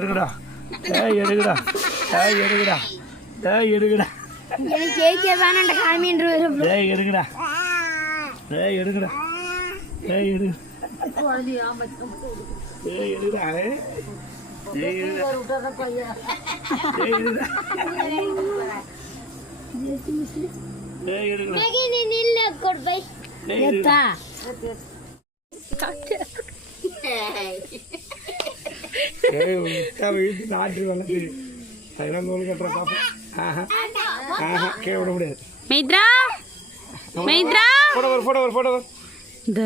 எடுக்கடா ஏய் எடுக்கடா ஏய் எடுக்கடா ஏய் எடுக்கடா எனக்கு கேக்கே வேணாண்ட காமின்ற ஏய் எடுக்கடா ஏய் எடுக்கடா ஏய் எடு ஏய் எடுக்கடா ஏய் ஏய் எடுக்கடா ஏய் எடுக்கடா ஏய் எடுக்கடா நீ நில்ல கொடுப்பை ஏய் வீட்டு நாட்டு வளர்த்து. அதெல்லாம் நூல் கட்டுற பாப்போம் ஆஹா. ஆஹா கீழே விட முடியாது. மைத்ரா? மைத்ரா? போட்டோ வர போட்டோ வர போட்டோ வர இந்த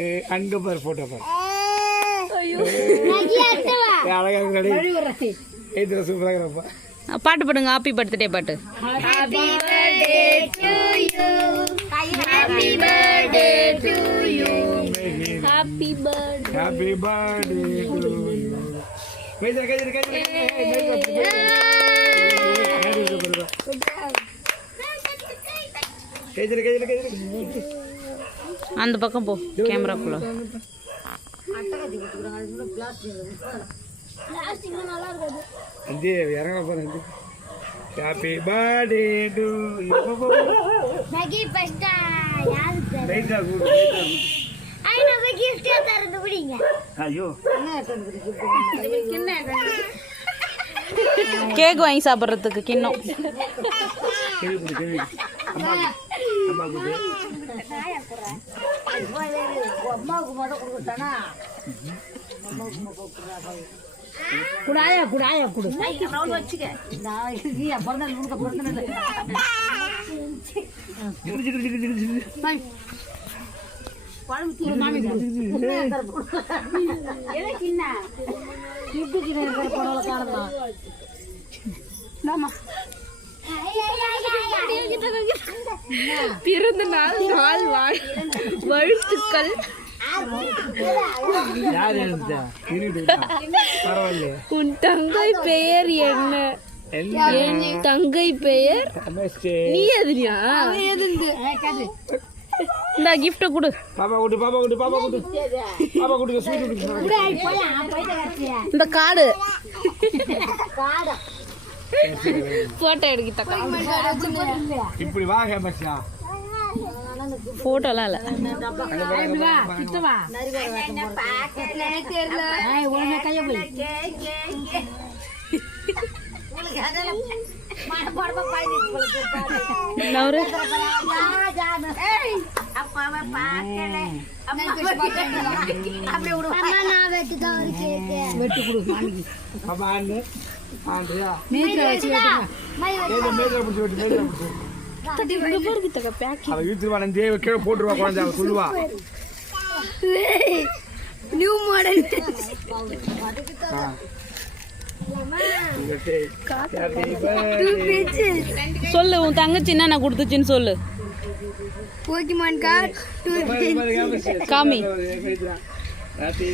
ஏய், அங்க பாரு போட்டோ பாரு. நகி அட்டவா ஏய், அழகா இருக்கு ஏத்துல சூப்பரா இருக்கிறப்பா பாட்டு பாடுங்க ஹாப்பி பர்த்டே பாட்டு. கையில கையில அந்த பக்கம் போ கேமராக்குள்ள பிளாஸ்டிக் நல்லா இருக்காது. அஞ்சு இறங்க போறேன் ஹாப்பி பர்த்டே டு யூ நகி ஃபர்ஸ்டா யாரு தர? லைட்டா கூடு லைட்டா கூடு கேக் வாங்கி சாப்பிட்றதுக்கு கிண்ணம் கூடு குடாயா குடாயா குடு பிறந்த நாள் நாள் வாழ்த்துக்கள். இருட்டு பரவாயில்லையே. உன் தங்கை பெயர் என்ன? என் தங்கை பெயர்? நீ எதுனியா இந்த கிஃப்ட கொடு. பாப்பா கூட்டு பாப்பா கூட்டு பாப்பா கூட்டு. பாப்பா கூட்டு ஸ்வீட் கூட்டு இந்த கார்டு போட்டோ எடுக்கிட்ட. இப்படி வாங்க மச்சா போட்டோலாம் இல்ல. ஒழுங்கா வெட்டு வெட்டு கொடு மாமிக்கு பாப்பா ஆண்டு ஆண்டியா நீட்டில் வச்சு வெட்டுங்க மேல மேல பிடிச்சி விட்டு மேல பிடிச்சி அவ இழுத்துருவா நான் தேவ கீழே போட்டுருவா குழந்தை அவ சொல்லுவா நியூ மாடல். சொல்லு உன் தங்கச்சி என்ன கொடுத்துச்சுன்னு சொல்லு. Pokemon card. காமி. Happy